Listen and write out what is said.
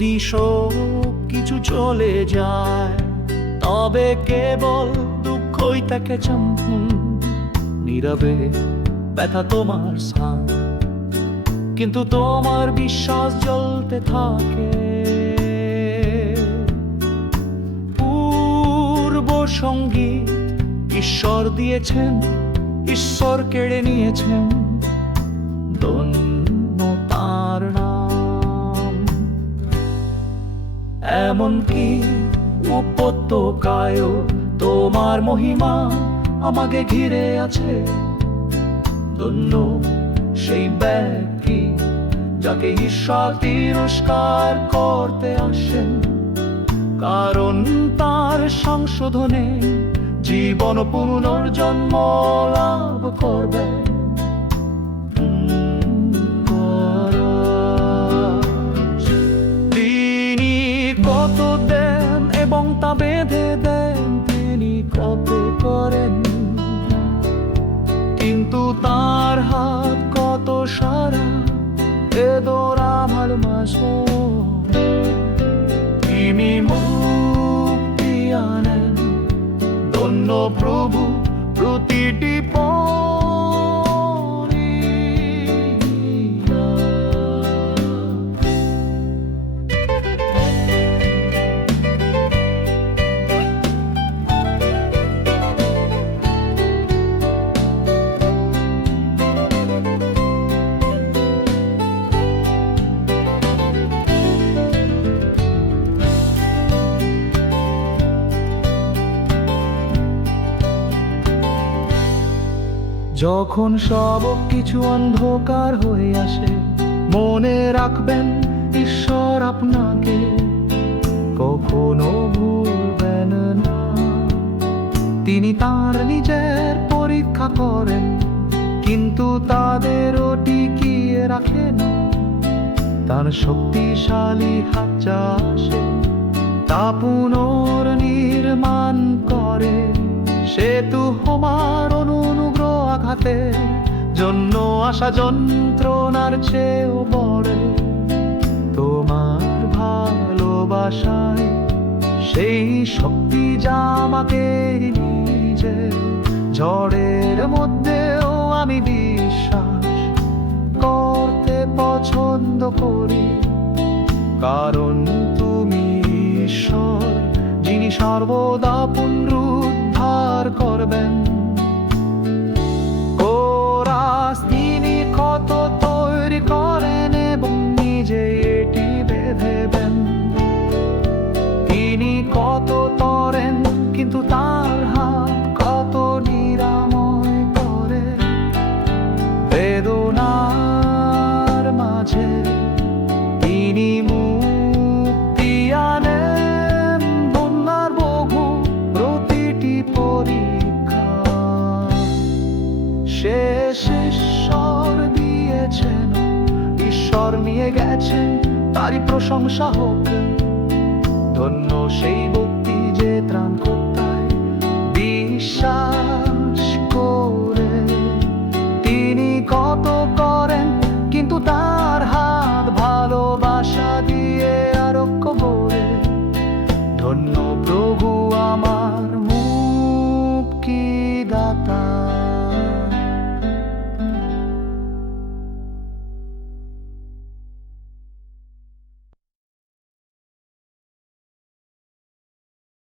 যদি সব কিছু চলে যায়, তবে কেবল দুঃখই তাকে চম্পন। নীরবে ব্যথা তোমার স্থান, কিন্তু তোমার বিশ্বাস জ্বলতে থাকে। পূর্ব সঙ্গী ঈশ্বর দিয়েছেন, ঈশ্বর কেড়ে নিয়েছেন, ধন্য তার নাম। এমনকি উপত্যকায়ও তোমার মহিমা আমাকে ঘিরে আছে। ধন্য সেই ব্যক্তি যাকে ঈশ্বর তিরস্কার করতে আসেন, কারণ তার সংশোধনে জীবন পুনর্জন্ম লাভ করবে। তিনি কত দেন এবং তা বেঁধে দেন, তিনি কত করেন, কিন্তু তার হাত কত সারা এদোর আমার মাঝে। তিনি মুক্তি আনেন, ধন্য প্রভু প্রতিটি যখন সব কিছু অন্ধকার হয়ে আসে, মনে রাখবেন ঈশ্বর আপনাকে কখনো ভুলবেন না। তিনি তার নিজের পরীক্ষা করেন, কিন্তু তাদেরও টিকিয়ে রাখেন। তার শক্তিশালী হাত যা আসে, তা পুনর্নির্মাণ করে। সেতু হবার অনুগ্রহ আঘাতের জন্য আসা যন্ত্রণার চেয়েও বড়। তোমার ভালোবাসায় সেই শক্তি যা আমাকে নিজে ঝড়ের মধ্যেও আমি বিশ্বাস করতে পছন্দ করি। কারণ তুমি ঈশ্বর, যিনি সর্বদা পুনরুদ্ধার করবেন। কোরাস তিনি কত তৈরি করেন এবং নিজে এটি বেঁধেবেন। তিনি কত তরেন, কিন্তু তার হাত কত নিরাময় করে। বেদনার মাঝে তিনি মুক্তি আনেন, বন্যার বহু প্রতিটি পরীক্ষা শেষ ঈশ্বর দিয়েছেন, ঈশ্বর নিয়ে গেছেন, তারই প্রশংসা হোক। ধন্য সেই ব্যক্তি যে ত্রাণকর্তায় বিশ্বাস